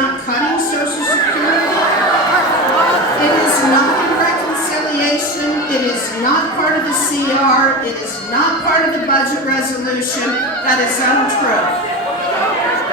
not cutting Social Security. It is not in reconciliation. It is not part of the CR. It is not part of the budget resolution. That is untrue.